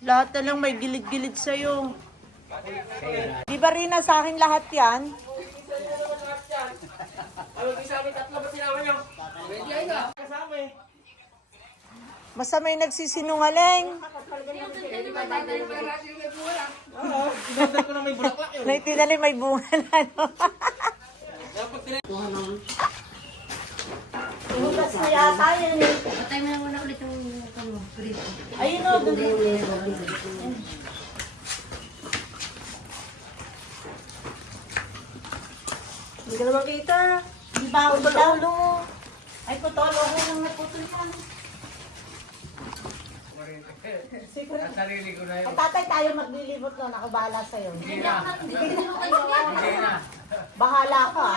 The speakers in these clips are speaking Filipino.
Lahat na lang may gilid-gilid sa'yo. Di ba Rina sa akin lahat yan? Basta may nagsisinungaling. Naitinali may bunga na, no? Bukas na yata yan eh. Patay mo na muna ulit yung grito. Ayun o, doon. Hindi ka naman kita. Di ba ako ba ulo mo? Ay, putol. Ako nang naputol yan. Ang sarili ko na yun. Ay, tatay, tayo maglilibot na. Ako bahala sa'yo. Hindi na. Hindi na. Bahala ka.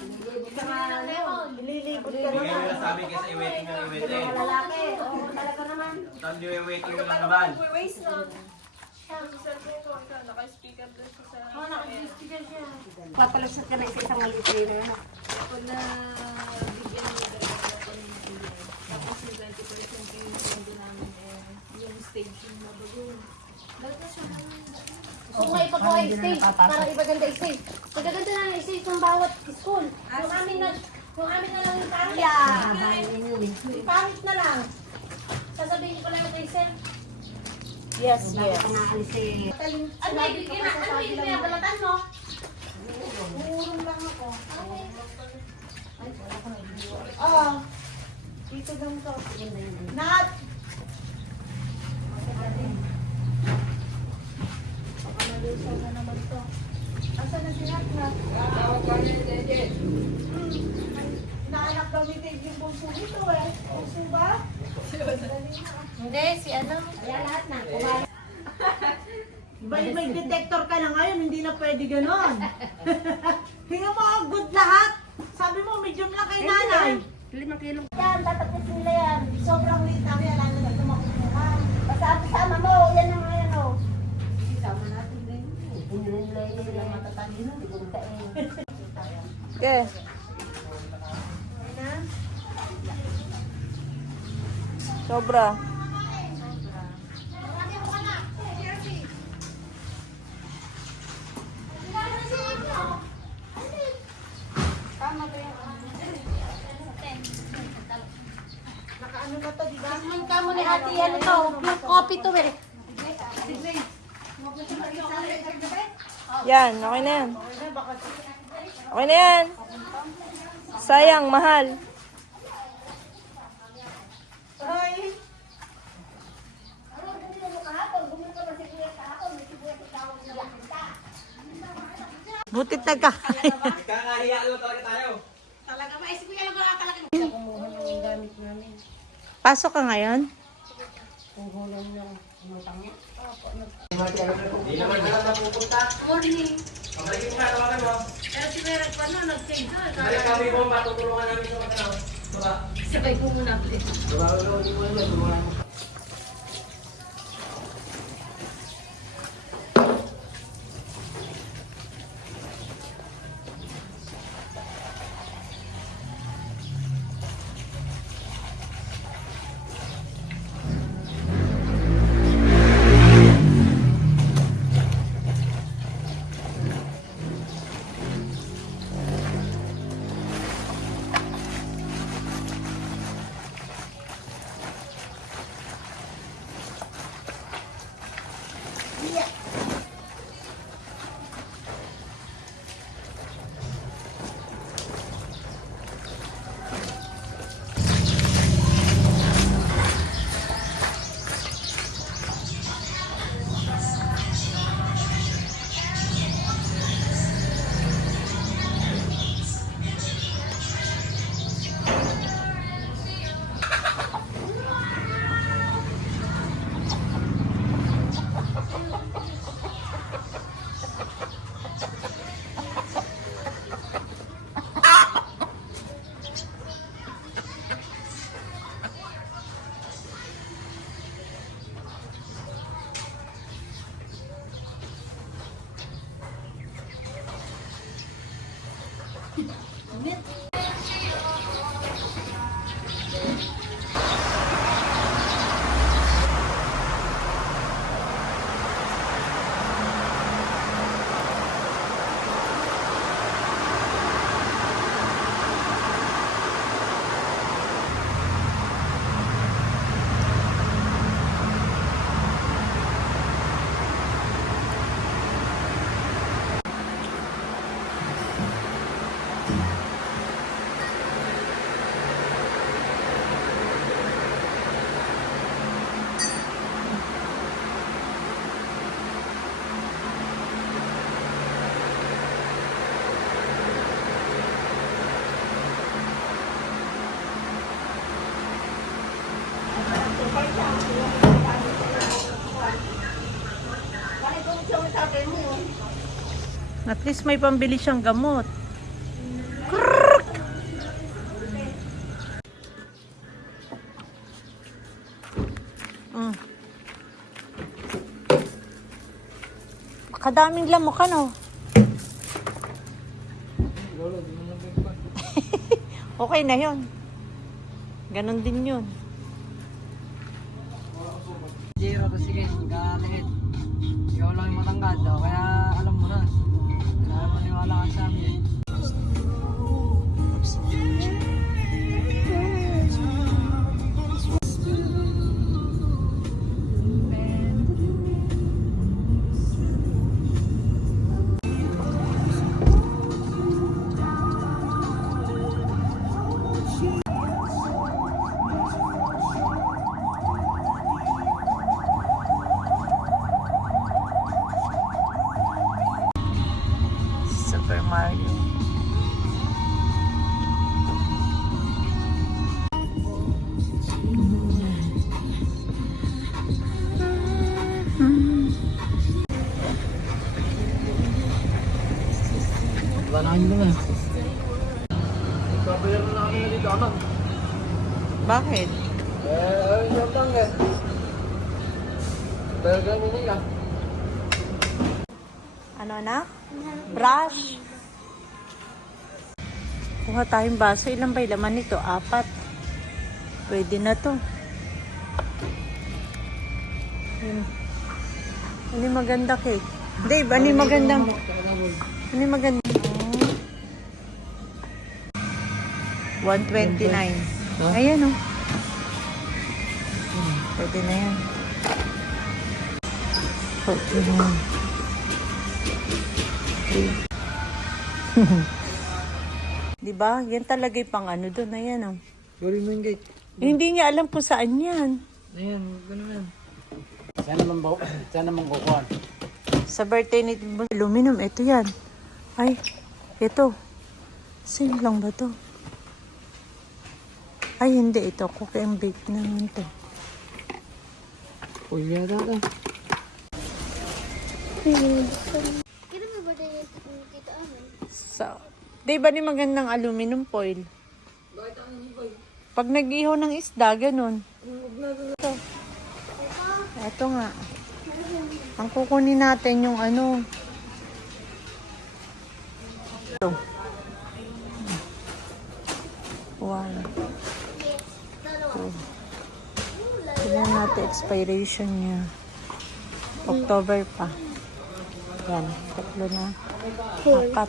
Ililibot ka nga naman. Ililibot ka Hindi naman. kayo nasabi kasi i-waiting yung i-waiting. Mga lalaki. Oo, talaga naman. Tapos yung i-waiting mo lang naman. Oo, naka-speaker siya. Papalasot ka na isa-isang maliit na yun. Wala bigyan ng tapos yung 20% yung hindi namin yung staging na bago. Gusto ko nga ipagawa yung stage para ipaganda yung stage. Pagkaganda na yung stage ng bawat school. Yung amin na lang yung pangit. Yung pangit na lang. Sasabihin ko lang kay Sir. Yes, yes. Naalis eh. Ano yung pinabalatan mo? Urong lang ako. Oo. Dito lang to. Nat! Baka malusaw na naman to. Asan na si Nat na? Naanak daw ni Ted yung bunso nito eh. Bunso ba? Hindi, si ano? Kaya lahat na. May detector ka na ngayon, hindi na pwede ganon. Hinga mo ang good lahat. Sabi mo, medium lang kay nanay. 5 kilo. Yan, tatapusin nila yan. Sobrang liit na yan, lalo na tumakukuhan. Basta sama mo, yan ang ayan o. Sama natin din. Hindi nila yung matatalino. Hindi ko Okay. Sobra. Nakaano na to, di ba? Kasman ka mo ni ate yan ito. Yung coffee to eh. Yan, okay na yan. Okay na yan. Sayang, mahal. Ay. Butit nagkakain. Kakahiya lang talaga tayo. Talaga ba? Isip ko yan lang talaga. Kumuha ng gamit namin. Pasok ka ngayon? Puhulan ng umutang niya. Hindi naman alam na pupunta. Morning. Pabalikin ka, tawagan mo. Pero si Merat pa no, nag-change na. Balik kami po, matutulungan namin sa mga tao. Baka. Sabay ko muna please. Tulungan mo. At least may pambili siyang gamot. Mm. Kadaming lamok ano? Okay na yun. Ganon din yun. Zero to sige, galit. Ikaw lang yung matangkad daw, kaya alam mo na. Kaya maniwala ka sa amin. Super Mario. Wala na kayo na. Pabayar na kami dito, anak. Bakit? Yung tangga. Talaga mo nila. Ano na? Brush. Kuha tayong baso. Ilan ba laman nito? 4. Pwede na to. Yun. Ano yung maganda cake? Dave, ano yung magandang? Ano yung maganda? 129. Huh? Ayan oh. Pwede na yan. Okay na. Diba? Yan talaga yung pang ano doon. Ayan oh. Gawin mo yung gate. Hindi niya alam kung saan yan. Ayan, gano'n yan. Sana man kukuhan. Sa birthday ni aluminum, ito yan. Ay, ito. Same lang ba to? Ay, hindi. Ito, cook and bake naman to. Uy, yata ka. Kailan mo ba tayo kita amin? So, di ba ni magandang aluminum foil? Pag nag-ihaw ng isda, ganun. Ito nga. Ang kukunin natin yung ano. Ito. One. Two. Tignan natin expiration niya. October pa. Yan. 3 na. 4.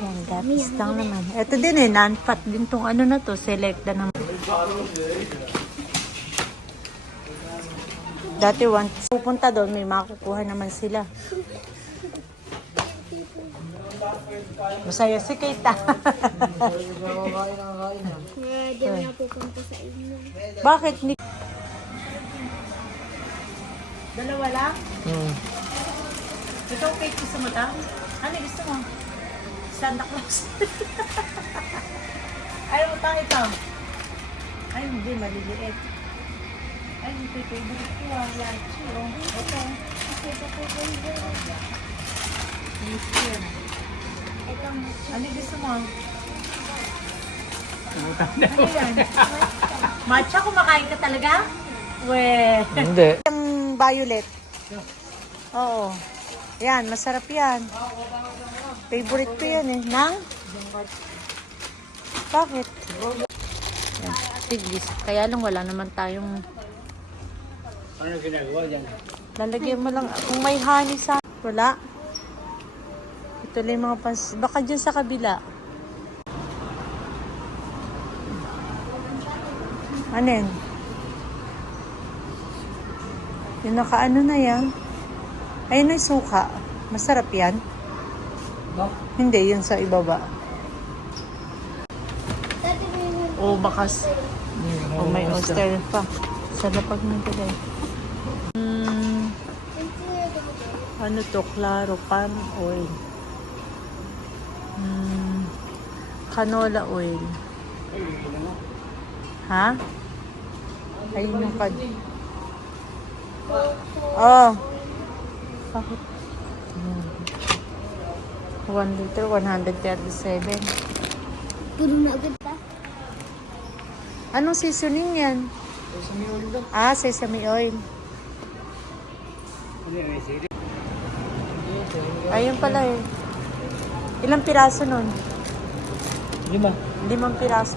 Yan. Gatis lang naman. Ito din eh. Non-fat din tong ano na to. Selecta naman. Dati once pupunta doon, may makukuha naman sila. Masaya si Keita. Di mo na pupunta sa inyo. Bakit ni? Dalawa lang? Ikaw cake gusto mo ta? Ano gusto mo? Santa Claus. Ayaw mo ta ito. Ay, hindi, maliliit. Ay, ito yung favorite ko ah. Yachi, oh. Ito. Yes, yun. Ano gusto mo? Ano yan? Matcha, kumakain ka talaga? We. Hindi. Yung violet. Oo. Yan, masarap yan. Favorite ko yan eh. Nang? Bakit? Yan. Tiglis. Kaya lang wala naman tayong... Ano ginagawa dyan? Lalagyan mo lang. Kung may honey sa... Wala. Ito lang yung mga pans... Baka dyan sa kabila. Ano yan? Yung nakaano na yan. Ayun na yung suka. Masarap yan. Hindi, yun sa ibaba. O bakas. O may oyster pa. Sa lapag ng tagay. Ano to? Claro, palm oil. Canola oil. Ha? Ayun yung kad. Oh. Bakit? 1 liter, 137. Puno na agad pa. Anong seasoning yan? Sesame oil daw. Ah, sesame oil. Ayun pala eh. Ilang piraso nun? 5. 5 piraso.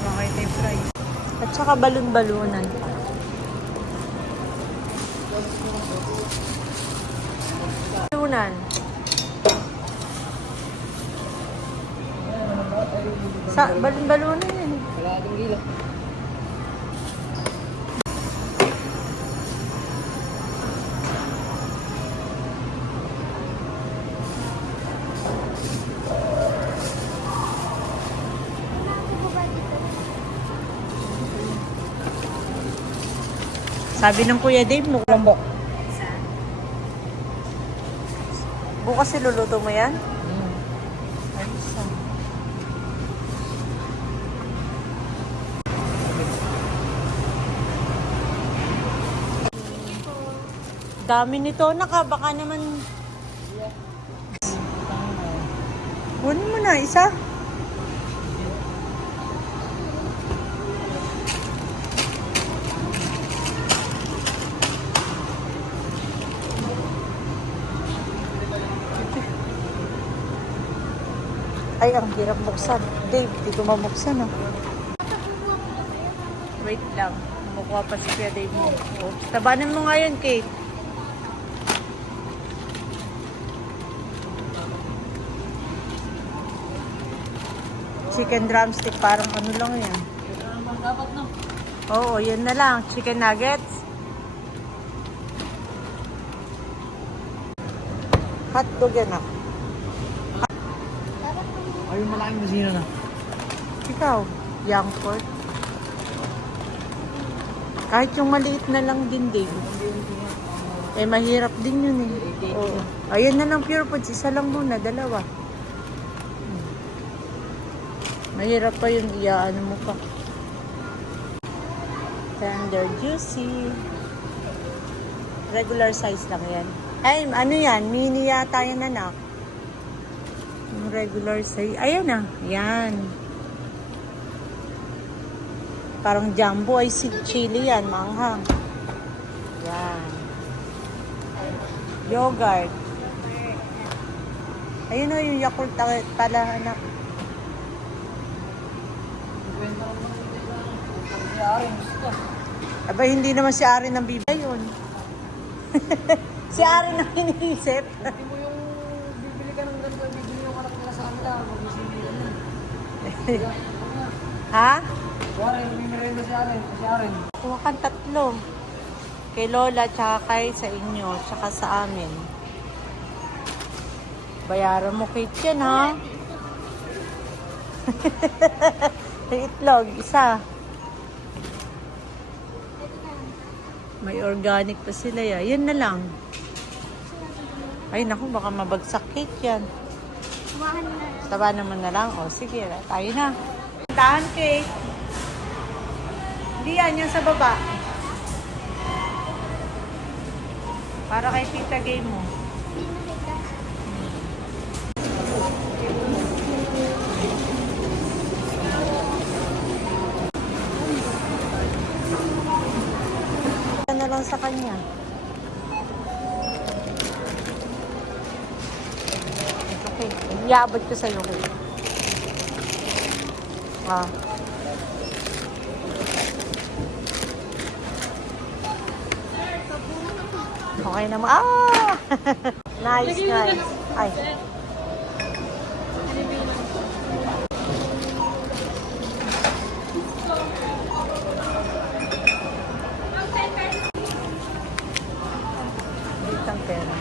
Okay, tayo price. At saka balon-balunan. Balunan. Sa balon-balunan yan. Wala atong gila. Sabi ng Kuya Dave, mukhang bukas iluluto mo yan? Ayos ah. Dami nito, baka naman. Kunin mo na, isa. Ay, ang hirap buksan. Dave, di ko mabuksan ah. Wait lang. Makuha pa si Kuya Dave mo. Oh, tabanan mo nga yun, Kate. Chicken drumstick, parang ano lang yan. Dapat no. Oo, yun na lang. Chicken nuggets. Hotdog yan ah. Ay, yung malaking busina na. Ikaw, young pork. Kahit yung maliit na lang din, Dave. Eh, mahirap din yun eh. Oo. Ayun na lang, Pure Foods. Isa lang muna, 2. Mahirap pa yun, ano mo pa. Tender juicy. Regular size lang yan. Ay, ano yan? Mini yata yan, anak. Yung regular size. Ayan na. Yan. Parang jumbo ay chili yan. Manghang. Yan. Yogurt. Ayun o, yung Yakult pala, anak. Aba, hindi naman si Ari ng bibay yun. Si Ari na iniisip. Hindi mo yung bibili ka ng ganito, bibili yung anak nila sa kanila. Mag-isipin na. Ha? Warren, bimimerenda si Aren. Si Aren. Kuha kang 3. Kay Lola, tsaka kay sa inyo, tsaka sa amin. Bayaran mo Kate yan, ha? Yung itlog, isa. May organic pa sila ya. Yan na lang. Ay, naku, baka mabagsak Kate yan. Taba naman na lang. O, sige, tayo na. Tahan, Kate. Hindi yan, yung sa baba. Para kay Tita Gay mo. Na lang sa kanya. Okay, iabot ko sa'yo. Ah. Okay naman. Ah! Nice, nice. Ay. Ditang pera.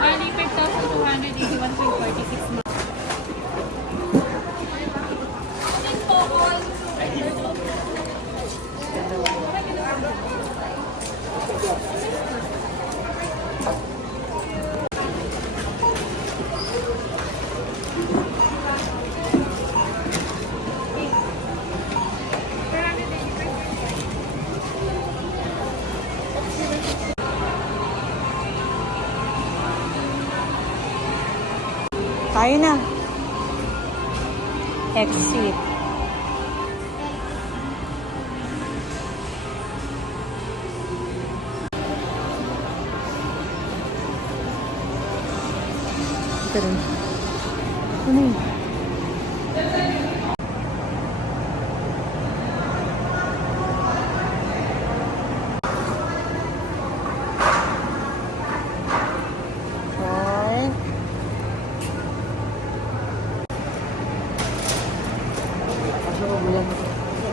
Bali, 5,281.46 na. Tayo na. Exit. Ito rin. Ano yun? Okay.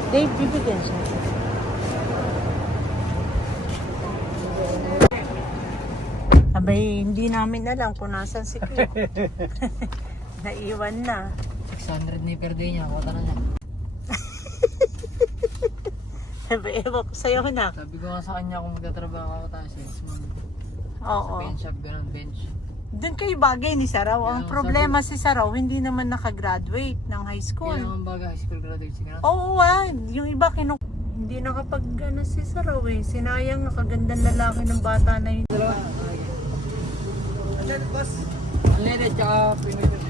Dave, bibigyan siya. Abay, hindi namin alam kung nasan si Cliff. Naiwan na. 600 ni per day niya, kota na niya. Abay, ewan ko sa'yo na. Sabi ko nga sa kanya kung magtatrabaho ako tayo, salesman. Oo. Bench shop, ganun, bench. Doon kayo bagay ni Saraw. Ang Yeah, problema si Saraw, hindi naman nakagraduate ng high Kaya school. naman baga, high school graduate siya. Oo, yung iba hindi nakapag si Saraw eh. Sinayang nakagandang lalaki ng bata na yun. Unleaded, tsaka primitive.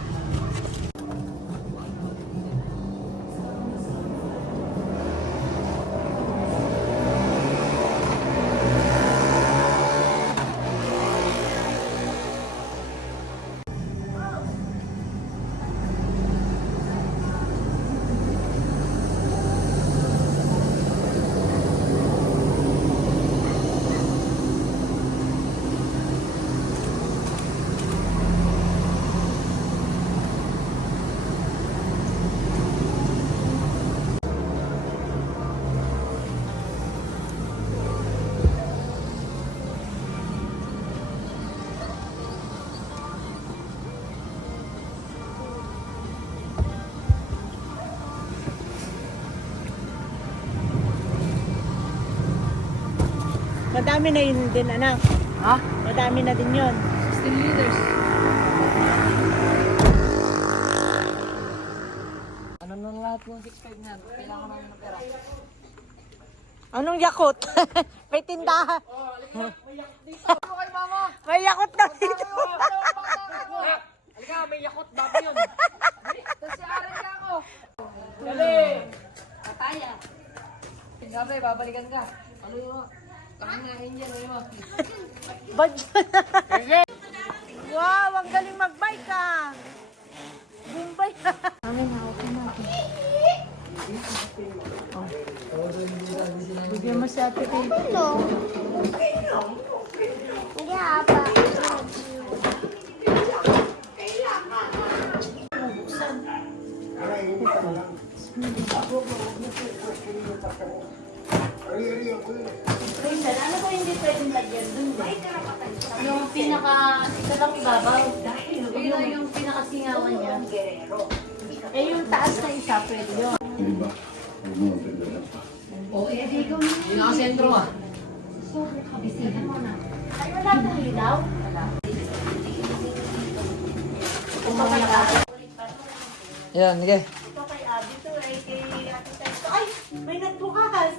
Madami na yun din, anak. Ha? Madami na din yun. 16 liters. Ano nang lahat ng 6.5 na? Kailangan namin ng pera. Anong yakot? May tindahan. Ano kay mama? May yakot na dito. Halika, may yakot, bago yun. Tapos si Aaron ka ako. Dali! Pataya. Sabi, babalikan ka. Ano yun mo? Kakanahin dyan, ano yun mo? Badyo na. Wow, ang galing magbike ah. Bumbay ka. Amin na, okay na. Bigyan mo si Ate Kay. Hindi apa. Minsan, ano ba hindi pwedeng lagyan dun? Yung pinaka, ito lang ibabaw. Yung pinakasingawan niya. Eh yung taas na isa, pwede yun. Yung nakasentro ah. Ay, wala pong ilaw? Wala. Yan, sige. Ito kay Abby to, ay kay Ate Tess. Ay, may nagbukas.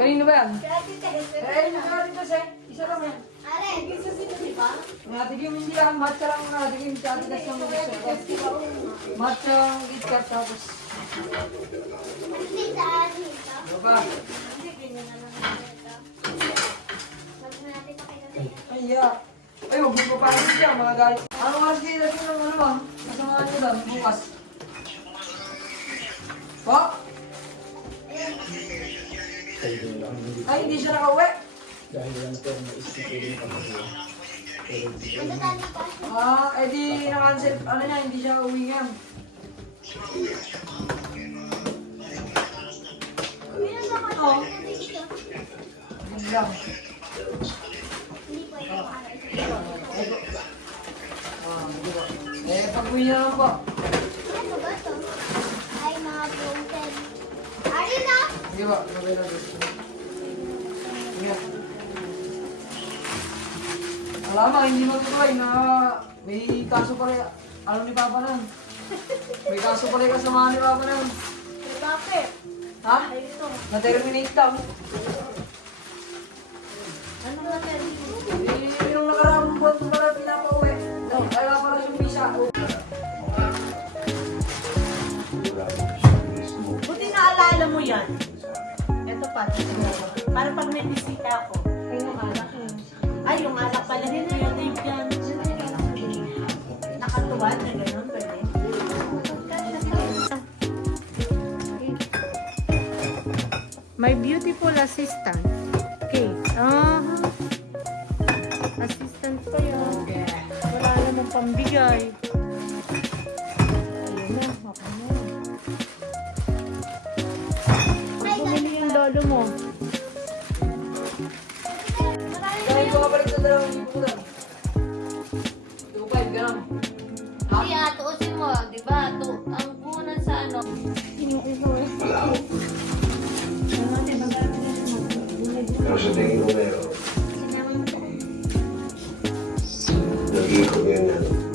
Kanino ba yan? Kay Ate Tess. Nagkaroon kasi. Isa lang yan. Are, isa sino, di ba? Natigim hindi lang, matcha lang natigim. Tsaka tigas ng gusto. Matcha ang KitKat tapos. Hindi sa atin ito. Ano ba? Hindi, ganyan na lang ito. Sabi na natin pa kayo na Ay, yeah. Ay, huwag mo pa parang siya, mga guys. Ano kasi kayo natin ng ano ba? Kasama nyo lang, bukas. Pa? Ay, hindi siya nakauwi. Edi na-cancel. Ano niya, hindi siya uwi nga. Oo. Hindi lang. Pag uwi niya lang po. Ano ba to? Ay, mga broken. Ari na! Sige ba, sabay lang. Sige. Alam mo, hindi matutuloy na may kaso pa rin. Alam ni Papa nun. May kaso pa rin kasamahan ni Papa nun. Bakit? Ha? Na-terminate lang. Ano ba yan? Yung nakaraang buwan ko pala pinapauwi. Ay, wala pala yung visa. apat. Para pag may bisita ako. Ay, yung alak yun. Ay, yung alak pala din. Kaya din yan. Nakatuwa na gano'n. Pwede. My beautiful assistant. Okay. Assistant pa yun. Wala namang pambigay. Ayun na. Okay na. Bumili yung lolo mo. Dahil ko kapalik sa dalawang lipunan. 2.5 ka lang. Hindi, tuusin mo. Diba? Ang punan sa ano. Pero sa tingin ko meron. Nag-iikot yun yan.